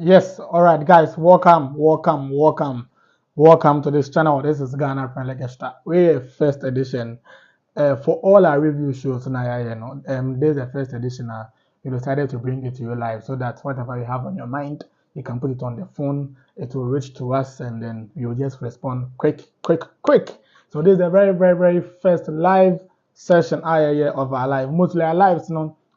Yes, all right, guys, welcome to this channel. This is Ghana Premier League Extra. We're first edition. For all our review shows now, this is the first edition. We decided to bring it to you live so that whatever you have on your mind, you can put it on the phone. It will reach to us, and then you'll just respond quick. So this is the very first live session of our live. Mostly our lives,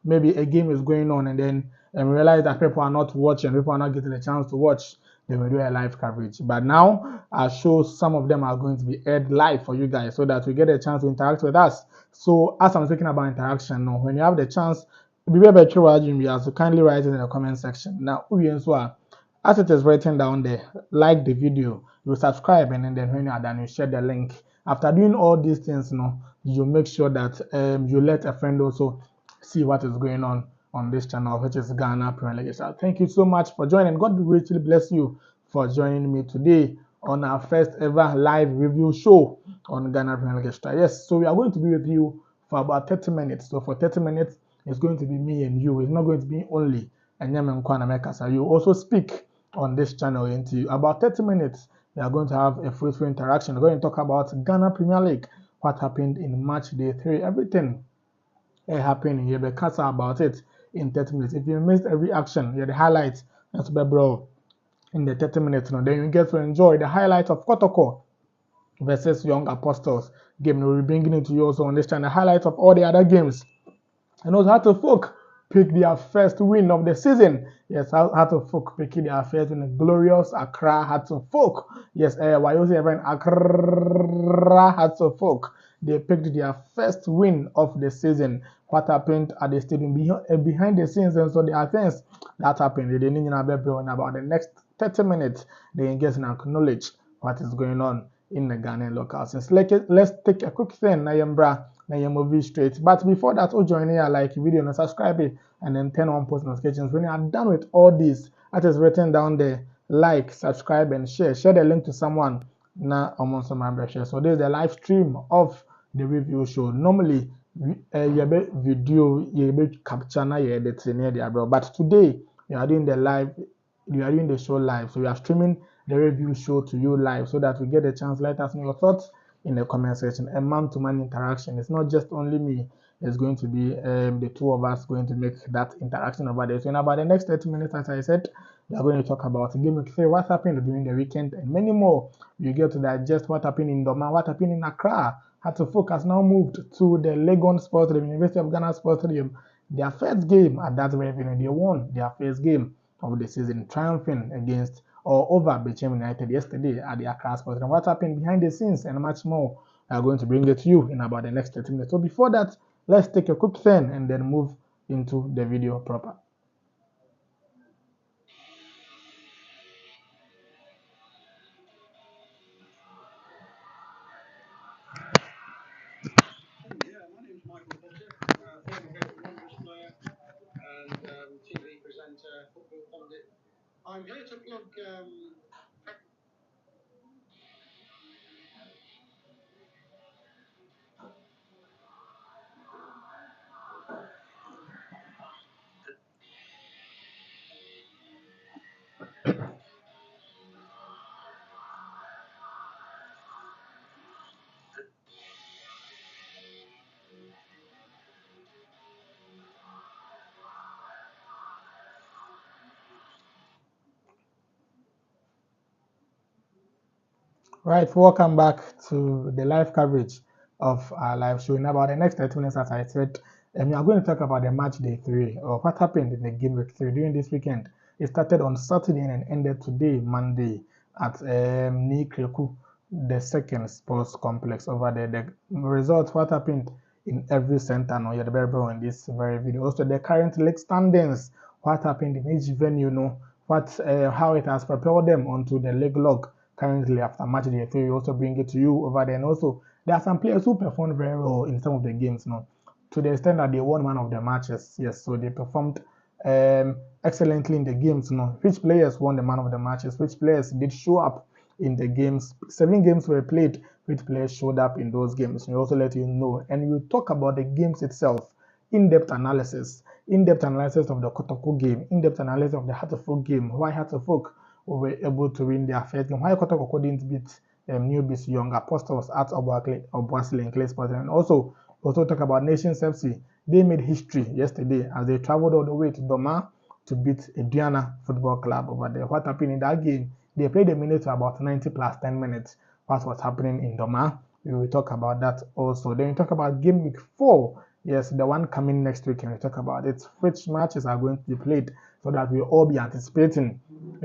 maybe a game is going on, and then and we realize that people are not watching, people are not getting a chance to watch, they will do a live coverage. But now our shows, some of them are going to be aired live for you guys so that we get a chance to interact with us. So as I'm speaking about interaction, no, when you have the chance, be able to so kindly write it in the comment section. Now, as it is written down there, like the video, you subscribe, and then when you are done, you share the link. After doing all these things, you make sure that you let a friend also see what is going on this channel, which is Ghana Premier League. So thank you so much for joining. God richly bless you for joining me today on our first ever live review show on Ghana Premier League. Yes, so we are going to be with you for about 30 minutes. So for 30 minutes, it's going to be me and you. It's not going to be only Enyame Nkwana Mekasa. You also speak on this channel into about 30 minutes. We are going to have a fruitful interaction. We're going to talk about Ghana Premier League, what happened in match day 3, everything happening. You be cast about it in 30 minutes. If you missed every action, the highlights, that's bro in the 30 minutes. Then you get to enjoy the highlights of Kotoko versus Young Apostles game. We'll be bringing it to you also on this channel. The highlights of all the other games. And also how to folk pick their first win of the season. Yes, how to folk pick their first win. Glorious Accra had to folk. Yes, why you say even Accra had to folk. They picked their first win of the season. What happened at the stadium behind the scenes, and so the things that happened. They didn't know about the next 30 minutes. They get and acknowledge what is going on in the Ghanaian local scenes. Let's take a quick thing, Nayambra, Nayam straight. But before that, join here, like video and subscribe it, and then turn on post notifications. When you are done with all this, that is written down there, like, subscribe, and share. Share the link to someone. Now, I'm some share. So this is the live stream of the review show. Normally, you video, you capture na you edit near the bro. But today, we are doing the live. We are doing the show live. So we are streaming the review show to you live so that we get a chance. Let us know your thoughts in the comment section. A man-to-man interaction. It's not just only me. It's going to be the two of us going to make that interaction over there. So in about the next 30 minutes, as I said, we are going to talk about Game Week 3, what happened during the weekend, and many more. You get to digest what happened in Doma, what happened in Accra. Had to focus now moved to the Legon Sports Stadium, University of Ghana Sports Stadium. Their first game at that venue, they won their first game of the season, triumphing against or over Bechem United yesterday at the Accra Sports. And what happened behind the scenes and much more, we are going to bring it to you in about the next 30 minutes. So before that, let's take a quick turn and then move into the video proper. Right, welcome back to the live coverage of our live show. In about the next 30 minutes, as I said, we are going to talk about the match day 3 or what happened in the game week 3 during this weekend. It started on Saturday and ended today, Monday, at Nikreku, the second sports complex over there. The results, what happened in every center, no, you're the very in this very video. Also, the current league standings, what happened in each venue, how it has propelled them onto the league log currently after match day 3. We also bring it to you over there. And also, there are some players who performed very well in some of the games, to the extent that they won one of the matches. Yes, so they performed excellently in the games, Which players won the man of the matches? Which players did show up in the games? 7 games were played. Which players showed up in those games? We also let you know, and we'll talk about the games itself, in-depth analysis in-depth analysis of the Kotoko game, in-depth analysis of the Heart of Folk game, why Heart of Folk were able to win their first game, why Kotoko couldn't beat Newbies Young Apostles at Obuasile in Clay Sports, and also talk about Nations FC. They made history yesterday as they traveled all the way to Doma to beat Aduana Football Club over there. What happened in that game? They played a minute to about 90 plus 10 minutes. What was happening in Doma? We will talk about that also. Then we talk about game week 4. Yes, the one coming next week, and we talk about it. Which matches are going to be played so that we'll all be anticipating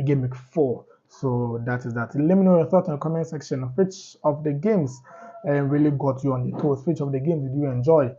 game week 4. So that is that. Let me know your thoughts in the comment section. Which of the games really got you on the toes? Which of the games did you enjoy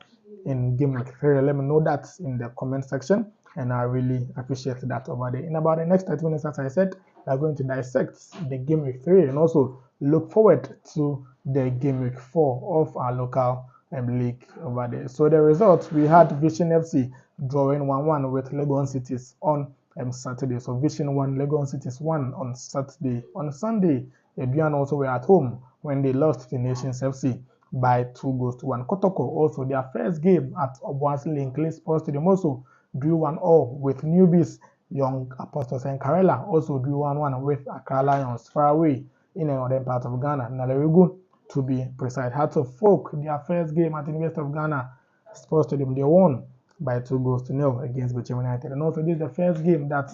in game week 3? Let me know that in the comment section, and I really appreciate that over there. In about the next 30 minutes, as I said, we're going to dissect the game week 3 and also look forward to the game week 4 of our local league over there. So the results, we had Vision FC drawing 1-1 with Legon Cities on Saturday. So Vision 1, Legon Cities 1 on Saturday. On Sunday, Aduana also were at home when they lost to Nations FC by 2-1. Kotoko also, their first game at Obuasile in Clay Sports Stadium, also drew 1-0 with Newbies Young Apostles, and Karela also drew 1-1 with Accra Lions far away in another part of Ghana. Naleregu, to be precise. Hearts of Folk, their first game at the University of Ghana Sports Stadium, they won by 2-0 against Bichim United. And also, this is the first game that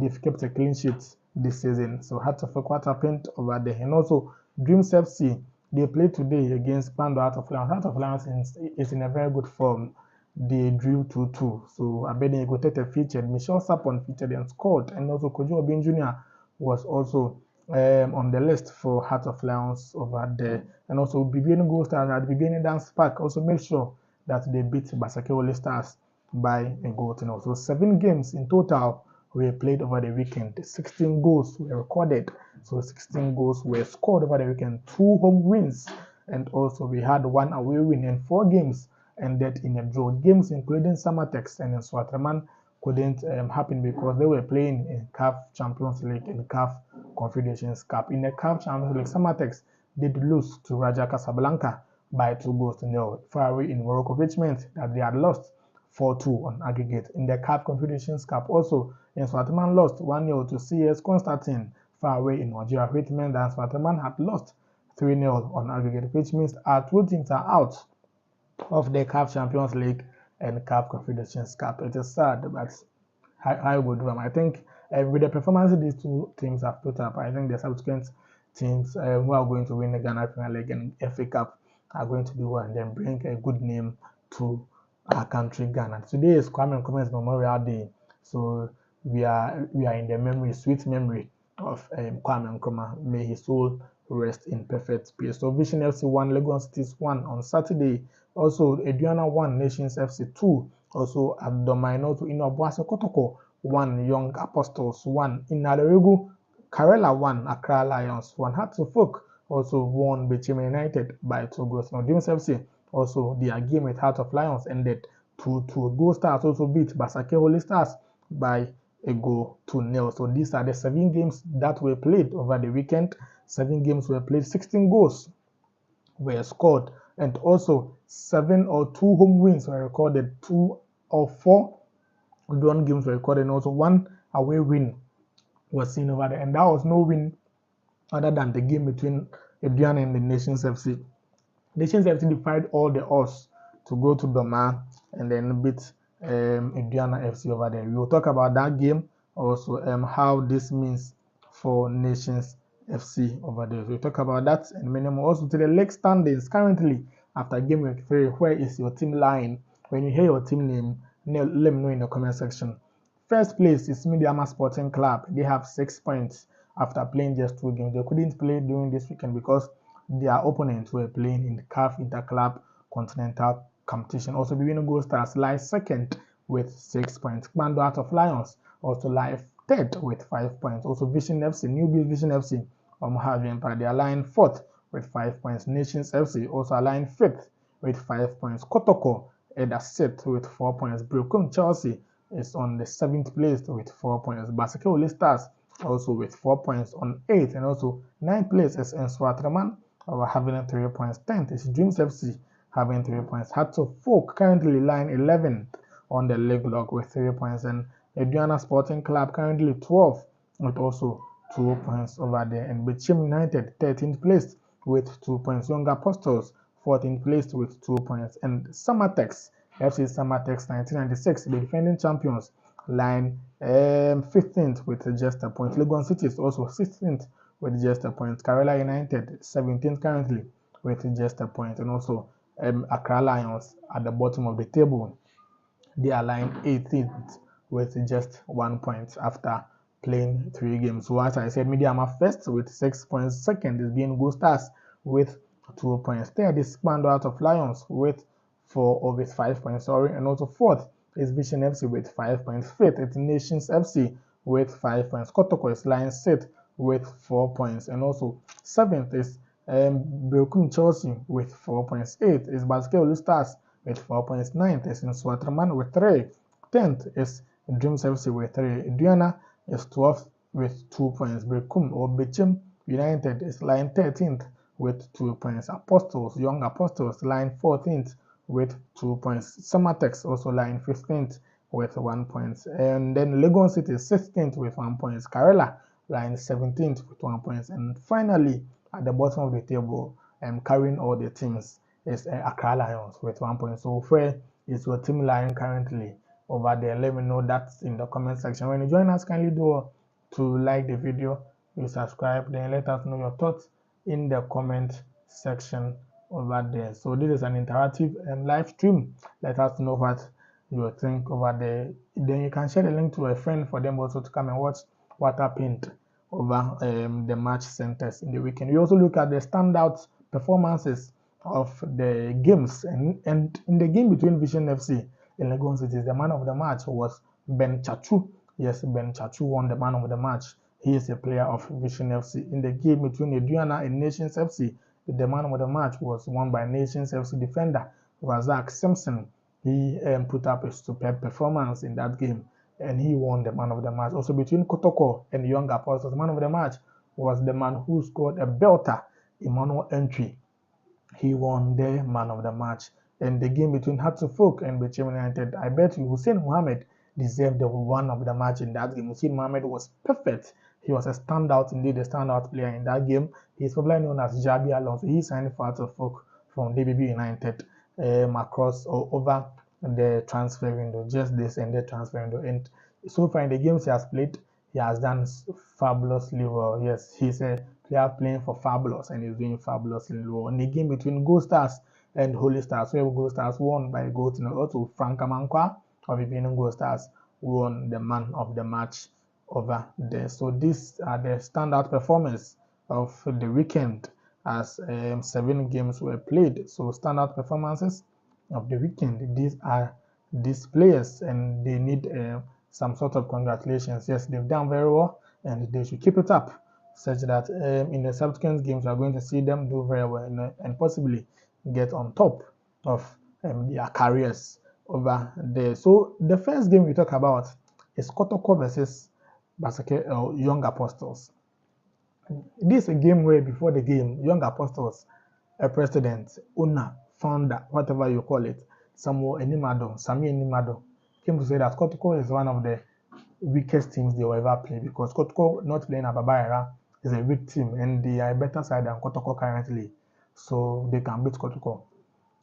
they've kept a clean sheet this season. So, Hearts of Folk, what happened over there? And also, Dreams FC, they played today against Pando Hearts of Lions. Hearts of Lions is in a very good form. They drew 2-2. So, Abedin Egotete featured, Michelle Sapon featured and scored. And also, Kojo Obin Jr. was also on the list for Heart of Lions over there. And also Bibiani Gold Stars at Bibiani Dance Park also made sure that they beat Basake Ole Stars by a goal to nil. So 7 games in total were played over the weekend. 16 goals were recorded. So 16 goals were scored over the weekend. 2 home wins, and also we had 1 away win, and 4 games ended in a draw. Games including Samatex and Swatraman couldn't happen because they were playing in CAF Champions League and CAF Confederations Cup. In the CAF Champions League, Samatex did lose to Raja Casablanca by 2-0 far away in Morocco, which meant that they had lost 4-2 on aggregate. In the CAF Confederations Cup, also, Swatraman lost 1-0 to CS Constantine far away in Nigeria, which meant that Swatraman had lost 3-0 on aggregate, which means our 2 teams are out of the CAF Champions League and CAF Confederations Cup. It is sad, but I would do them. I think with the performances these 2 teams have put up, I think the subsequent teams who are going to win the Ghana Premier League and FA Cup are going to do well and then bring a good name to our country, Ghana. Today is Kwame Nkrumah's Memorial Day, so we are in the memory, sweet memory of Kwame Nkrumah. May his soul rest in perfect peace. So Vision FC 1, Lagos Cities 1 on Saturday. Also, Aduana 1, Nations FC 2. Also, at Domaino to Inobuase Kotoko 1, Young Apostles 1. In Naleregu, Karela 1, Accra Lions 1. Hearts of Folk also won Bichim United by 2 goals. Now, Dreams FC also, their game with Heart of Lions ended 2-2. Gold Stars also beat Basake Holy Stars by a goal to 0. So these are the 7 games that were played over the weekend. 7 games were played, 16 goals were scored, and also 7 or 2 home wins were recorded, 2 or 4 drawn games were recorded, and also 1 away win was seen over there. And that was no win other than the game between Aduana and the Nations FC. Nations FC defied all the odds to go to Doma and then beat Aduana FC over there. We will talk about that game, also how this means for Nations FC over there. We'll talk about that and many more. Also to the league standings currently after game week 3, where is your team lying? When you hear your team name, let me know in the comment section. First place is Mediama Sporting Club. They have 6 points after playing just 2 games. They couldn't play during this weekend because their opponents were playing in the CAF Interclub Continental Competition. Also, Bibiani Gold Stars lie second with 6 points. Mando Heart of Lions also lie third with 5 points. Also, Vision FC, Newbies Vision FC, they are lying fourth with 5 points. Nations FC also lying fifth with 5 points. Kotoko at a sixth with 4 points. Brokum Chelsea is on the 7th place with 4 points. Basake Ole Stars also with 4 points on 8th, and also 9th place is Swatraman having 3 points. 10th is Dreams FC having 3 points. Hearts of Folk currently lying 11th on the league log with 3 points, and Aduana Sporting Club currently 12 with also 2 points over there, and Bichim United 13th place with 2 points. Young Apostles 14th place with 2 points, and Samatex FC Samatex 1996, the defending champions, line 15th with just a point. Legon City is also 16th with just a point. Kerala United 17th currently with just a point, and also Accra Lions at the bottom of the table. They are lying 18th with just 1 point after playing 3 games. So as I said, Mediama first with 6 points. Second is being Go Stars with 2 points. Third is Spando Out of Lions with 5 points. Sorry, and also fourth is Vision FC with 5 points. Fifth is Nations FC with 5 points. Kotoko is lying sixth with 4 points, and also seventh is Beokum Chelsea with 4 points. Eighth is Basketball Stars with 4 points. Ninth is in Swatraman with 3. 10th is Dreams FC with 3. Diana is 12th with 2 points. Bekum or Bichim United is lying 13th with 2 points. Apostles, Young Apostles, lying 14th with 2 points. Samatex also lying 15th with 1 point. And then Legon City is 16th with 1 point. Kerala lying 17th with 1 point. And finally, at the bottom of the table, carrying all the teams is Accra Lions with 1 point. So where is your team lying currently over there? Let me know that in the comment section. When you join us, kindly do to like the video, you subscribe, then let us know your thoughts in the comment section over there. So this is an interactive live stream. Let us know what you think over there. Then you can share the link to a friend for them also to come and watch what happened over the match centers in the weekend. We also look at the standout performances of the games, and in the game between Vision FC and Legon City, the man of the match was Ben Chachu. Yes, Ben Chachu won the man of the match. He is a player of Vision FC. In the game between Aduana and Nations FC, the man of the match was won by Nations FC defender Razak Simpson. He put up a superb performance in that game, and he won the man of the match. Also between Kotoko and Young Apostles, the man of the match was the man who scored a belter, Emmanuel Entry. He won the man of the match. And the game between Hatsufolk and Bichim United, I bet you Hussein Mohammed deserved the one of the match in that game. Hussein Mohammed was perfect. He was a standout, indeed a standout player in that game. He is popularly known as Jabi Alonso. He signed for Hatsufolk from DBB United across or over the transfer window, just this and the transfer window. And so far in the games he has played, he has done fabulously well. Yes, he's a player playing for Fabulous and he's doing fabulously well. In the game between Gold Stars and Holy Stars, where Gold Stars won by goal to also Frank Amankwa of Ibino Gold Stars won the man of the match over there. So these are the standout performance of the weekend as 7 games were played. So standout performances of the weekend. These are these players, and they need some sort of congratulations. Yes, they've done very well, and they should keep it up, such that in the subsequent games we are going to see them do very well and possibly get on top of their careers over there. So the first game we talk about is Kotoko versus Young Apostles. This is a game where before the game, Young Apostles, a president, owner, founder, whatever you call it, Sami Enimado, came to say that Kotoko is one of the weakest teams they will ever play, because Kotoko not playing at Babayara is a weak team, and they are a better side than Kotoko currently, so they can beat Kotoko.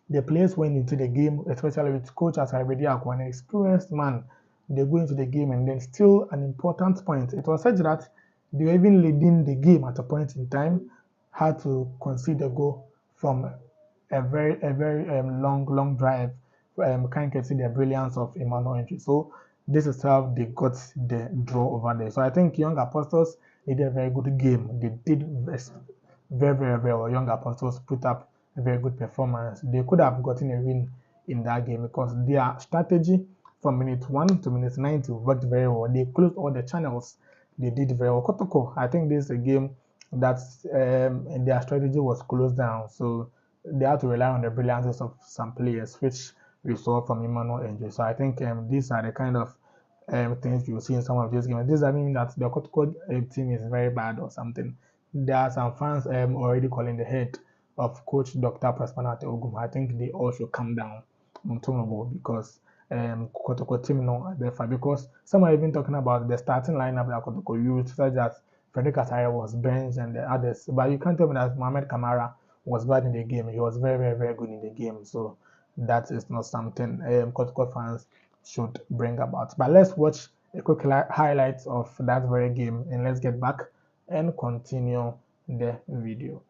The players went into the game, especially with coach Asaribediako, an experienced man. They go into the game and then still an important point. It was such that they were even leading the game at a point in time, had to concede a goal from a very long drive. Can't see the brilliance of Emmanuel Entry. So this is how they got the draw over there. So I think Young Apostles, they did a very good game. They did very well. Young Apostles put up a very good performance. They could have gotten a win in that game because their strategy from minute 1 to minute 90 worked very well. They closed all the channels. They did very well. Kotoko, I think this is a game that their strategy was closed down. So they had to rely on the brilliance of some players, which we saw from Emmanuel Angel. So I think these are the kind of things you see in some of these games. This doesn't mean that the Kotoko team is very bad or something. There are some fans already calling the head of Coach Dr. Prosperity Ogum. I think they all should calm down on Tonobo, because Kotoko team no therefore, because some are even talking about the starting lineup that Kotoko used, such as Frederick Ataya was benched and the others. But you can't tell me that Mohamed Kamara was bad in the game. He was very, very, very good in the game. So that is not something Kotoko fans should bring about. But let's watch a quick highlights of that very game and let's get back and continue the video.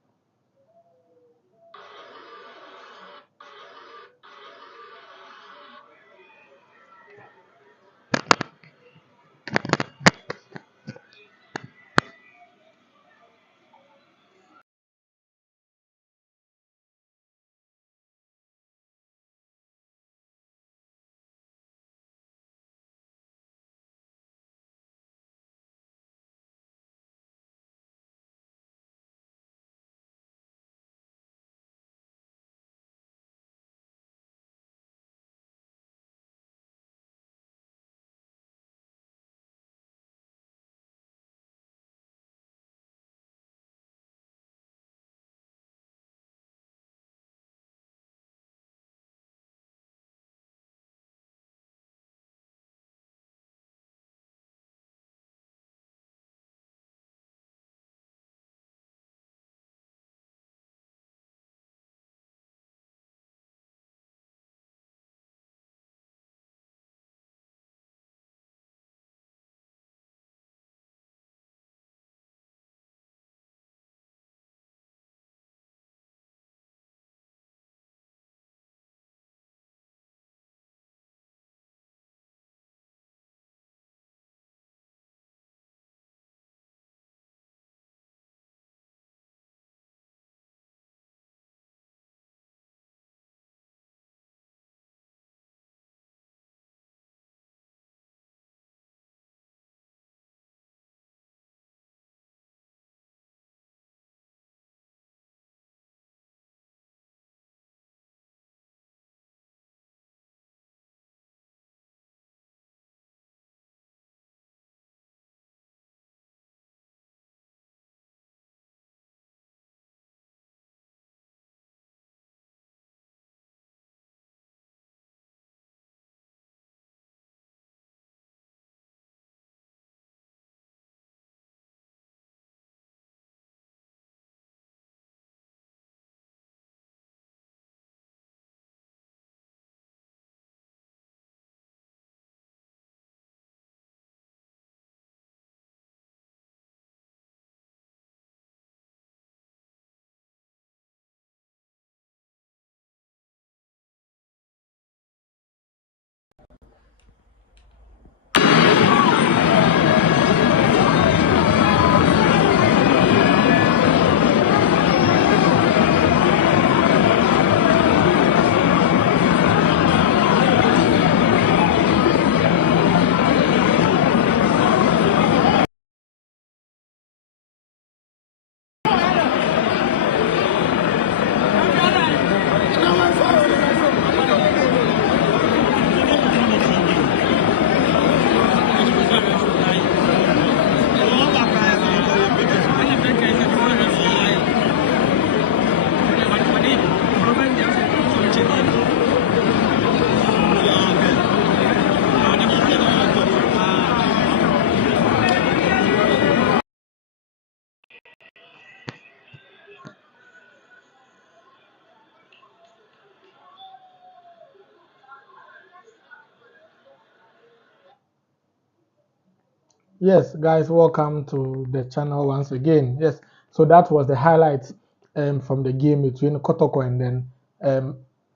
Yes, guys, welcome to the channel once again. Yes, so that was the highlight from the game between Kotoko and then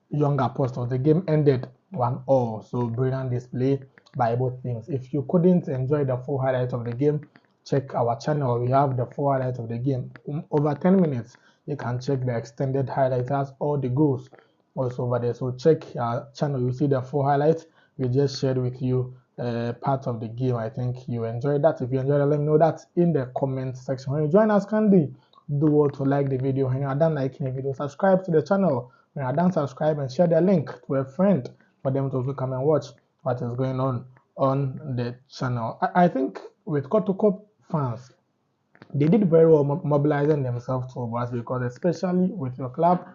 Young Apostles. The game ended 1-all, so brilliant display by both teams. If you couldn't enjoy the full highlight of the game, check our channel. We have the full highlight of the game. Over 10 minutes, you can check the extended highlight. That's all the goals also over there. So check our channel. You see the full highlight. We just shared with you part of the game. I think you enjoyed that. If you enjoyed it, let me know that in the comment section. When you join us, kindly do what to like the video. When you are done liking the video, subscribe to the channel. When you are done, subscribe and share the link to a friend for them to also come and watch what is going on the channel. I think with Kotoko fans, they did very well mobilizing themselves to us, because especially with your club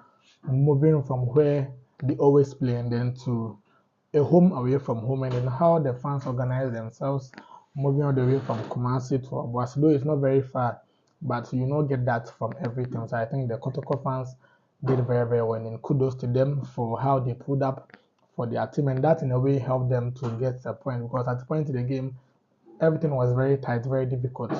moving from where they always play and then to a home away from home, and then how the fans organize themselves, moving all the way from Kumasi to Obuasi. Though it's not very far, but you not get that from everything. So I think the Kotoko fans did very, very well, and kudos to them for how they pulled up for their team, and that in a way helped them to get the point, because at the point in the game, everything was very tight, very difficult.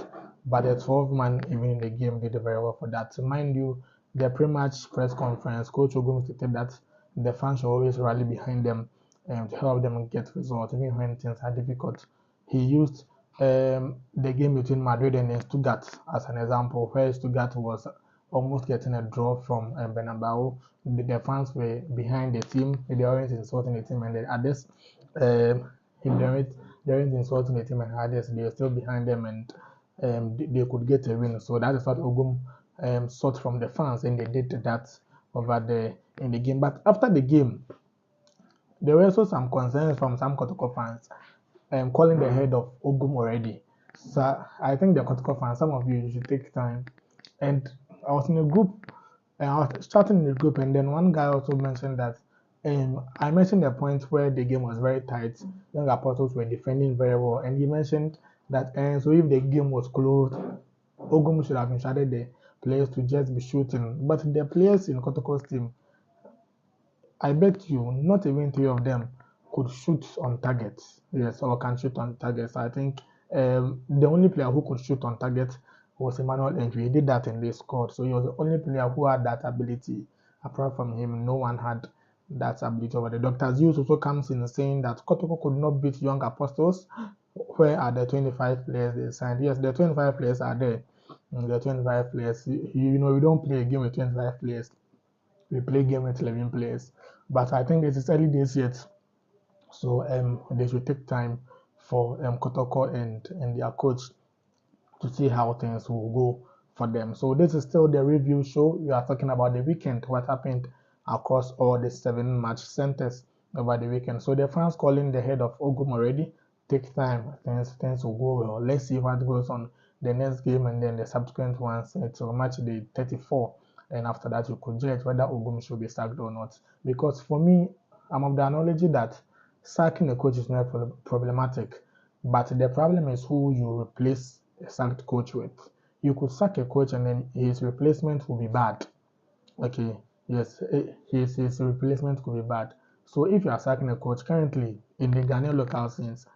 But the 12 man, even in the game, did very well for that. To mind you, the pre-match press conference, Coach Ogum stated that the fans should always rally behind them to help them get results, even when things are difficult. He used the game between Madrid and Stuttgart as an example, where Stuttgart was almost getting a draw from Bernabeu. The fans were behind the team, they weren't insulting the team, and then at this, they weren't insulting the team, and at this, they were still behind them, and they could get a win. So that is what Ogum sought from the fans, and they did that over there in the game. But after the game, there were also some concerns from some Kotoko fans calling the head of Ogum already. So I think the Kotoko fans, some of you should take time. And I was in a group, and I was chatting in the group, and then one guy also mentioned that I mentioned the point where the game was very tight. Young Apostles were defending very well, and he mentioned that so if the game was closed, Ogum should have instructed the players to just be shooting. But the players in Kotoko's team, I bet you not even three of them could shoot on target. Yes, or can shoot on targets. I think the only player who could shoot on target was Emmanuel Entry. He did that and they scored. So he was the only player who had that ability. Apart from him, no one had that ability over the Doctors. Use also comes in saying that Kotoko could not beat Young Apostles. Where are the 25 players they signed? Yes, the 25 players are there. The 25 players, you know, we don't play a game with 25 players. We play game with 11 players. But I think it is early days yet. So they should take time for Kotoko and their coach to see how things will go for them. So this is still the review show. We are talking about the weekend, what happened across all the 7 match centers over the weekend. So the fans calling the head of Ogum already. Take time, things will go well. Let's see what goes on the next game and then the subsequent ones until match day 34. And after that, you could judge whether Ogum should be sacked or not. Because for me, I'm of the analogy that sacking a coach is not problematic, but the problem is who you replace a sacked coach with. You could sack a coach and then his replacement will be bad. Okay, yes, his replacement could be bad. So if you are sacking a coach currently in the Ghanaian local scenes,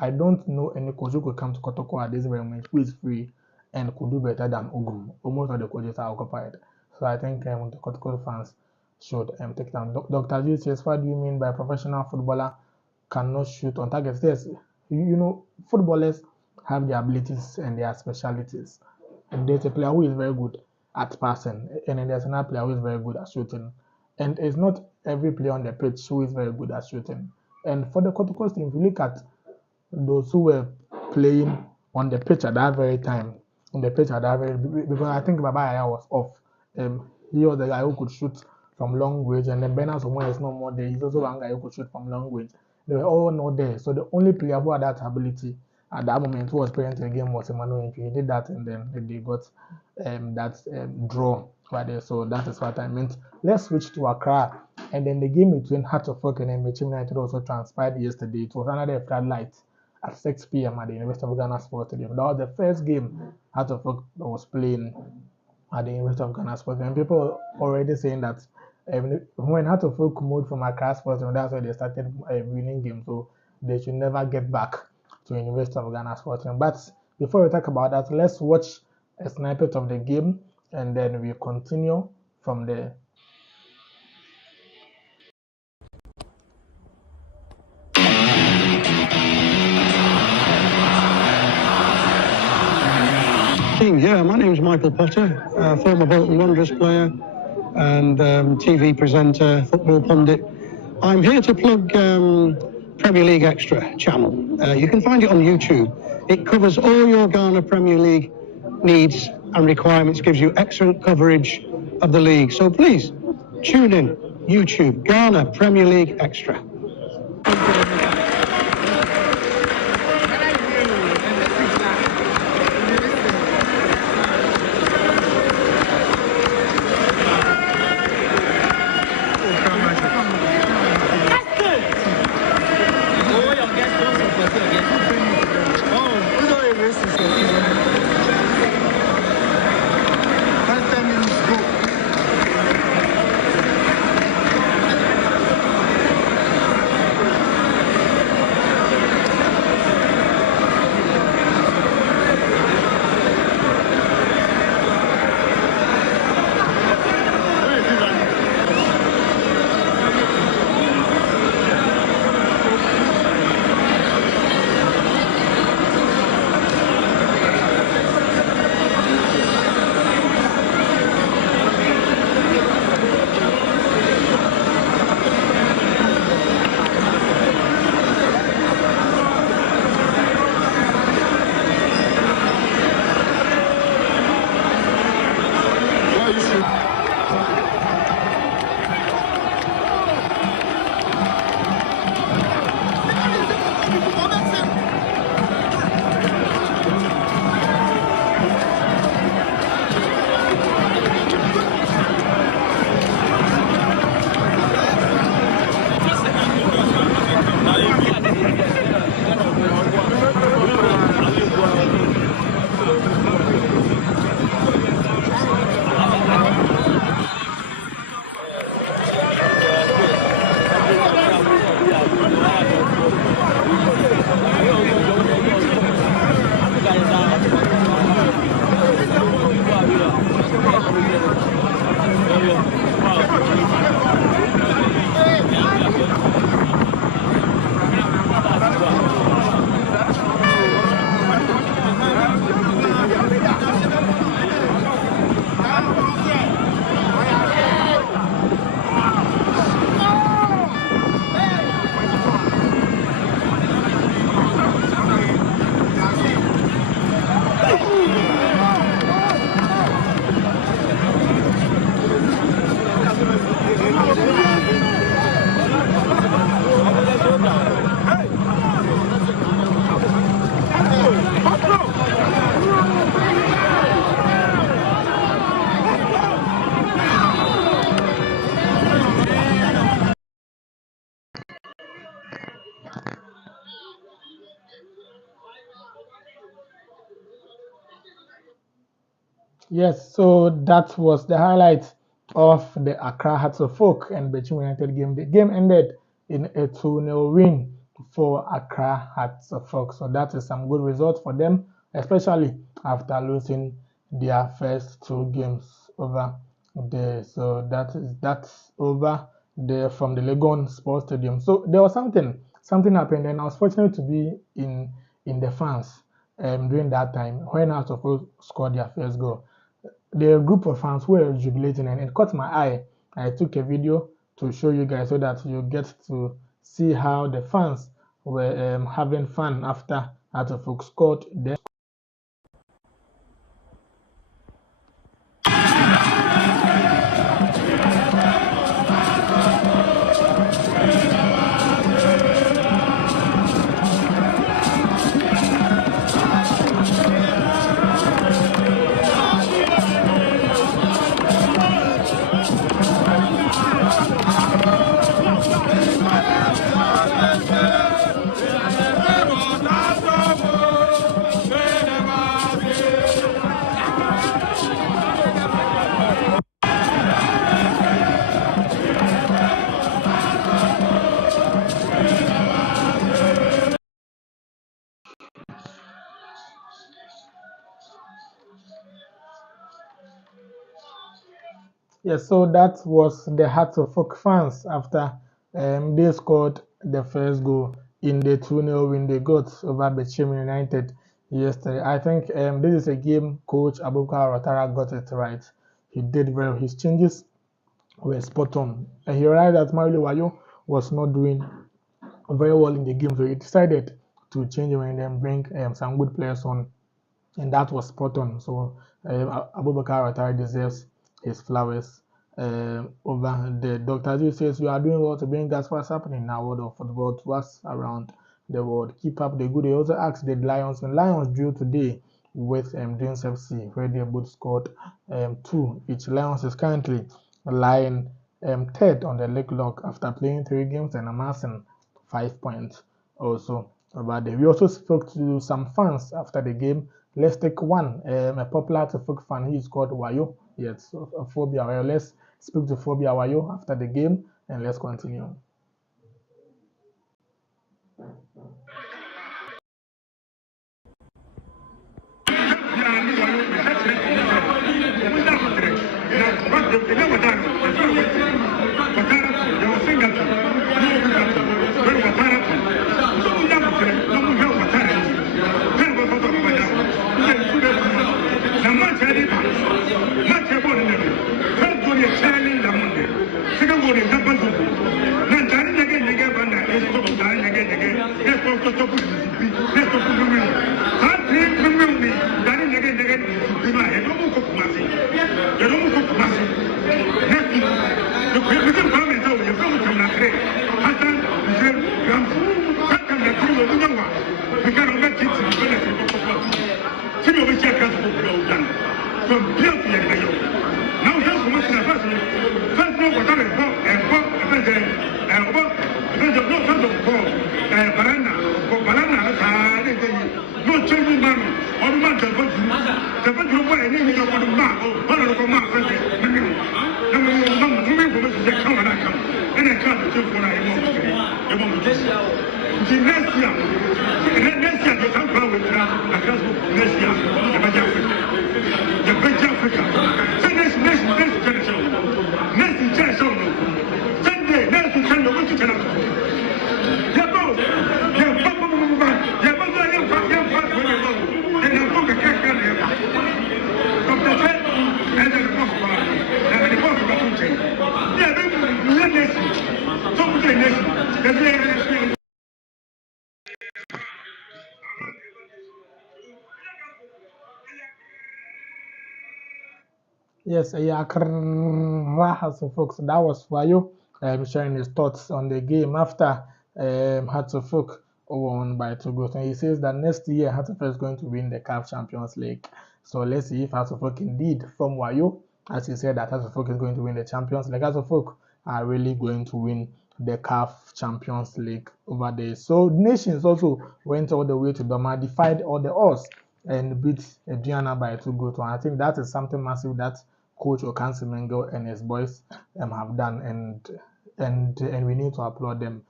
I don't know any coach who could come to Kotoko at this very moment who is free and could do better than Ogum. Almost all the coaches are occupied. So I think the Kotoko fans should take time. Dr. G says, what do you mean by professional footballer cannot shoot on target? Yes, you know, footballers have their abilities and their specialities. And there's a player who is very good at passing, and then there's another player who is very good at shooting. And it's not every player on the pitch who is very good at shooting. And for the Kotoko team, if you look at those who were playing on the pitch at that very time, because I think Baba Yaya was off. He was the guy who could shoot from long range, and then Bernard Samuel is no more there. He's also one guy who could shoot from long range. They were all not there. So the only player who had that ability at that moment who was present in the game was Emmanuel Entry. He did that, and then they got that draw right there. So that is what I meant. Let's switch to Accra. And then the game between Heart of Oak and Mechim United also transpired yesterday. It was another floodlight at 6 p.m. at the University of Ghana Sports Stadium. That was the first game Heart of Oak was playing at the University of Ghana Sports Stadium. People already saying that when Heart of Oak moved from Accra Sports Stadium, that's why they started winning games. So they should never get back to University of Ghana Sports Stadium. But before we talk about that, let's watch a snippet of the game and then we continue from there. Yeah, my name's Michael Potter, former Bolton Wanderers player and TV presenter, football pundit. I'm here to plug Premier League Extra channel. You can find it on YouTube. It covers all your Ghana Premier League needs and requirements, gives you excellent coverage of the league. So please, tune in, YouTube, Ghana Premier League Extra. Yes, so that was the highlight of the Accra Hearts of Oak and Beijing United game. The game ended in a 2-0 win for Accra Hearts of Oak. So that is some good result for them, especially after losing their first two games over there. So that's over there from the Legon Sports Stadium. So there was something happened, and I was fortunate to be in the fans during that time when Hearts of Oak scored their first goal. The group of fans were jubilating, and it caught my eye. I took a video to show you guys so that you get to see how the fans were having fun after Atofuk scored. Yes, so that was the Hearts of Oak fans after they scored the first goal in the 2-0 win they got over Bechim United yesterday. I think this is a game coach Abubakar Ratara got it right. He did well. His changes were spot on. And he realized that Mario Wayo was not doing very well in the game, so he decided to change him and then bring some good players on, and that was spot on. So Abubakar Atari deserves his flowers over the Dr. Aziz says you are doing well to bring us what's happening now world of football to us around the world. Keep up the good. He also asked the Lions when Lions drew today with Dreams FC where they both scored two each. Lions is currently lying third on the league log after playing 3 games and amassing 5 points also about it. We also spoke to some fans after the game. Let's take one, a popular folk fan. He is called Wayo. Yes, Phobia Wayo. Let's speak to Phobia Wayo after the game and let's continue. Yes, yeah, so folks, that was Wayo sharing his thoughts on the game after Hearts of Oak won by 2 goals. And he says that next year Hearts of Oak is going to win the CAF Champions League. So let's see if Hearts of Oak indeed from Wayo, as he said that Hearts of Oak is going to win the Champions League. Hearts of Oak are really going to win the CAF Champions League over there. So Nations also went all the way to Doma, defied all the odds and beat Adriana by 2 goals to 1. I think that is something massive that Coach Okansi Mengo and his boys have done, and we need to applaud them.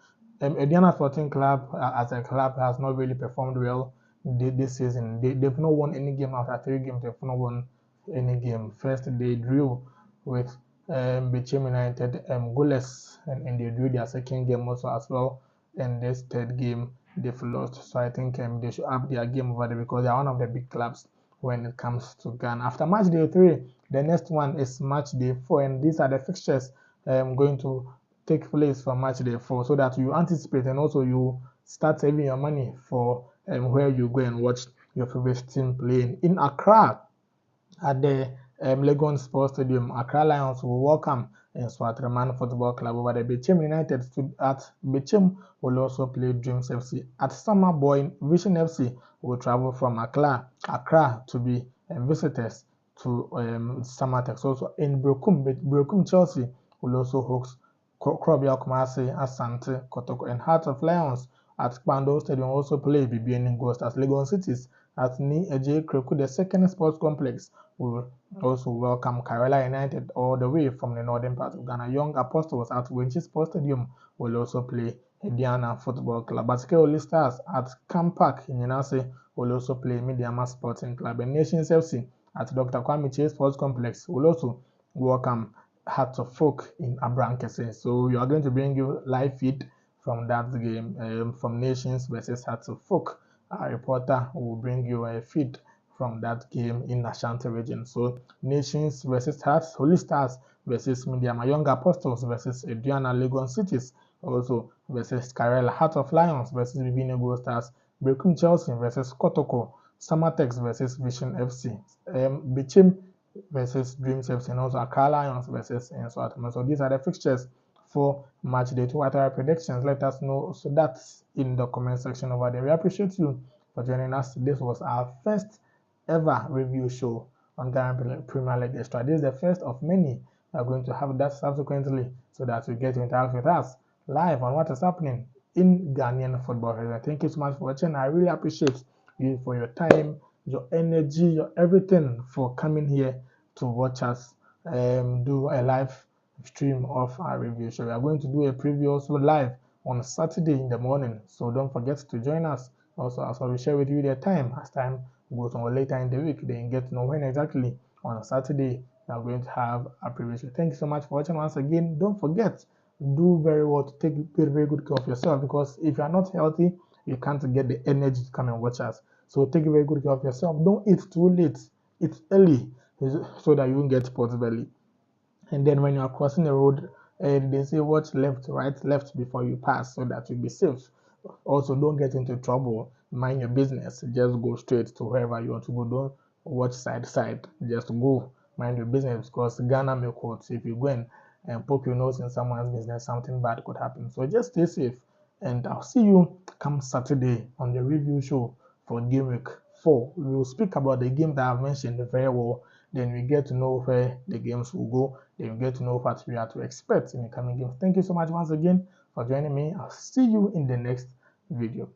Adriana Sporting Club, as a club, has not really performed well this season. They've not won any game after 3 games. They've not won any game. First, they drew with Bechem United goalless, and they drew their second game also as well. And this third game, they've lost. So I think they should up their game over there because they are one of the big clubs when it comes to Ghana. After match day 3, the next one is match day 4, and these are the fixtures going to take place for match day 4 so that you anticipate and also you start saving your money for where you go and watch your favorite team playing. In Accra, at the Legon Sports Stadium, Accra Lions will welcome Swatreman Football Club over the Bechem United at Bechem will also play Dreams FC. At Summer Boy, Vision FC will travel from Accra to be visitors to Samatex. Also in Brokum Chelsea will also host Krobia Kumasi, Asante, Kotoko, and Heart of Lions at Kpando Stadium also play BBN Ghost as Legon Cities at Ni Eje Kreku, the second sports complex, will also welcome Karela United all the way from the northern part of Ghana. Young Apostles at Winchi Sports Stadium will also play Indiana Football Club. Basque Oli Stars at Camp Park in Yenase will also play Mediama Sporting Club. And Nations FC at Dr. Kwame Chase Sports Complex will also welcome Hearts of Folk in Abrankese. So we are going to bring you live feed from that game, from Nations versus Hearts of Folk. Our reporter will bring you a feed from that game in Ashanti region. So Nations versus Hearts, Holy Stars versus Mediama, Young Apostles versus Adriana Legon Cities, also versus Karela, Heart of Lions versus Bibino Gold Stars, Brekum Chelsea versus Kotoko, Samatex versus Vision FC, Bichim versus Dreams FC, and also Accra Lions versus Enswatman. So these are the fixtures for match day 2. What are your predictions? Let us know. So that's in the comment section over there. We appreciate you for joining us. This was our first ever review show on Ghana Premier League Extra. This is the first of many we are going to have that subsequently so that you get to interact with us live on what is happening in Ghanaian football. Thank you so much for watching. I really appreciate you for your time, your energy, your everything for coming here to watch us do a live stream of our review show. We are going to do a preview also live on Saturday in the morning, so don't forget to join us. Also, as I will share with you the time as time goes on later in the week, then you get to know when exactly on Saturday we are going to have a preview show. Thank you so much for watching once again. Don't forget, do very well to take very good care of yourself, because if you are not healthy, you can't get the energy to come and watch us. So take very good care of yourself. Don't eat too late. Eat early so that you won't get pot belly. And then when you are crossing the road, they say watch left, right, left before you pass so that you'll be safe. Also, don't get into trouble. Mind your business. Just go straight to wherever you want to go. Don't watch side. Just go. Mind your business, because Ghana may quote. If you go and poke your nose in someone's business, something bad could happen. So just stay safe. And I'll see you come Saturday on the review show for game week 4. We will speak about the game that I've mentioned very well. Then we get to know where the games will go. Then we get to know what we are to expect in the coming games. Thank you so much once again for joining me. I'll see you in the next video.